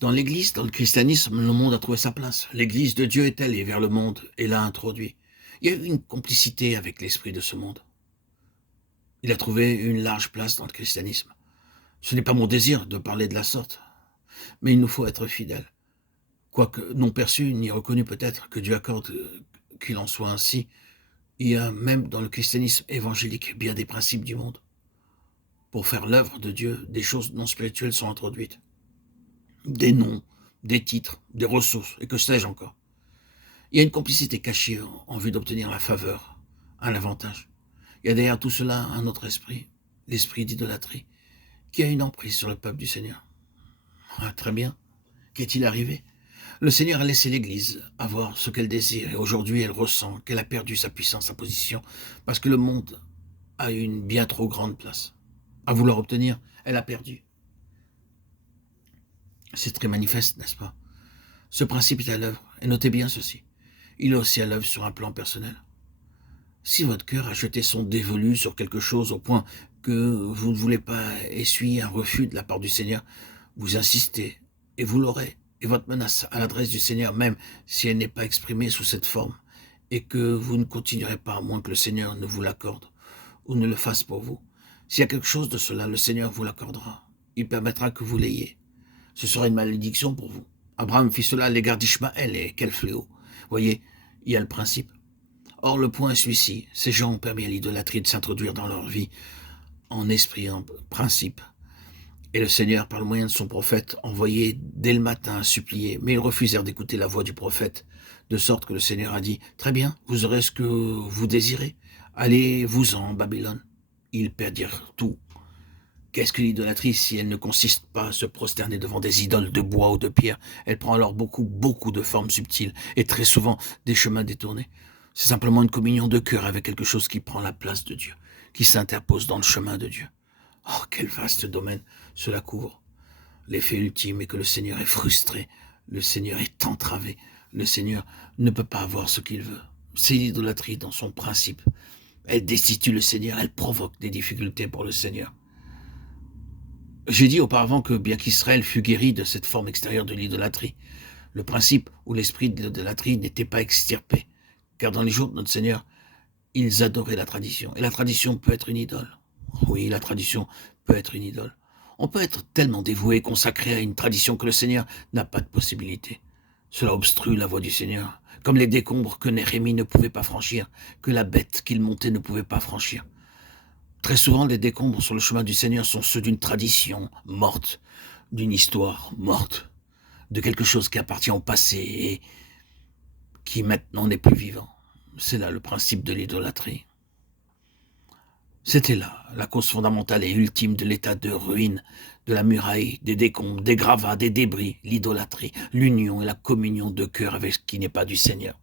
Dans l'Église, dans le christianisme, le monde a trouvé sa place. L'Église de Dieu est allée vers le monde et l'a introduit. Il y a eu une complicité avec l'esprit de ce monde. Il a trouvé une large place dans le christianisme. Ce n'est pas mon désir de parler de la sorte, mais il nous faut être fidèles. Quoique non perçu ni reconnu peut-être que Dieu accorde qu'il en soit ainsi, il y a même dans le christianisme évangélique bien des principes du monde. Pour faire l'œuvre de Dieu, des choses non spirituelles sont introduites. Des noms, des titres, des ressources, et que sais-je encore. Il y a une complicité cachée en vue d'obtenir la faveur, un avantage. Il y a derrière tout cela un autre esprit, l'esprit d'idolâtrie, qui a une emprise sur le peuple du Seigneur. Ah, très bien. Qu'est-il arrivé? Le Seigneur a laissé l'Église avoir ce qu'elle désire, et aujourd'hui elle ressent qu'elle a perdu sa puissance, sa position, parce que le monde a une bien trop grande place. À vouloir obtenir, elle a perdu. C'est très manifeste, n'est-ce pas? Ce principe est à l'œuvre, et notez bien ceci. Il est aussi à l'œuvre sur un plan personnel. Si votre cœur a jeté son dévolu sur quelque chose au point que vous ne voulez pas essuyer un refus de la part du Seigneur, vous insistez, et vous l'aurez. Et votre menace à l'adresse du Seigneur, même si elle n'est pas exprimée sous cette forme, et que vous ne continuerez pas à moins que le Seigneur ne vous l'accorde, ou ne le fasse pour vous. S'il y a quelque chose de cela, le Seigneur vous l'accordera. Il permettra que vous l'ayez. Ce sera une malédiction pour vous. Abraham fit cela à l'égard d'Ishmaël, et quel fléau. Voyez, il y a le principe. Or, le point est celui-ci. Ces gens ont permis à l'idolâtrie de s'introduire dans leur vie, en esprit, en principe. Et le Seigneur, par le moyen de son prophète, envoyait dès le matin à supplier. Mais ils refusèrent d'écouter la voix du prophète, de sorte que le Seigneur a dit, « Très bien, vous aurez ce que vous désirez. Allez-vous-en en Babylone. » Ils perdirent tout. Qu'est-ce que l'idolâtrie si elle ne consiste pas à se prosterner devant des idoles de bois ou de pierre? Elle prend alors beaucoup de formes subtiles et très souvent des chemins détournés. C'est simplement une communion de cœur avec quelque chose qui prend la place de Dieu, qui s'interpose dans le chemin de Dieu. Oh, quel vaste domaine cela couvre. L'effet ultime est que le Seigneur est frustré, le Seigneur est entravé, le Seigneur ne peut pas avoir ce qu'il veut. C'est l'idolâtrie dans son principe. Elle destitue le Seigneur, elle provoque des difficultés pour le Seigneur. J'ai dit auparavant que bien qu'Israël fût guéri de cette forme extérieure de l'idolâtrie, le principe ou l'esprit de l'idolâtrie n'était pas extirpé, car dans les jours de notre Seigneur, ils adoraient la tradition. Et la tradition peut être une idole. Oui, la tradition peut être une idole. On peut être tellement dévoué, consacré à une tradition que le Seigneur n'a pas de possibilité. Cela obstrue la voie du Seigneur, comme les décombres que Néhémie ne pouvait pas franchir, que la bête qu'il montait ne pouvait pas franchir. Très souvent, les décombres sur le chemin du Seigneur sont ceux d'une tradition morte, d'une histoire morte, de quelque chose qui appartient au passé et qui maintenant n'est plus vivant. C'est là le principe de l'idolâtrie. C'était là la cause fondamentale et ultime de l'état de ruine, de la muraille, des décombres, des gravats, des débris, l'idolâtrie, l'union et la communion de cœur avec ce qui n'est pas du Seigneur.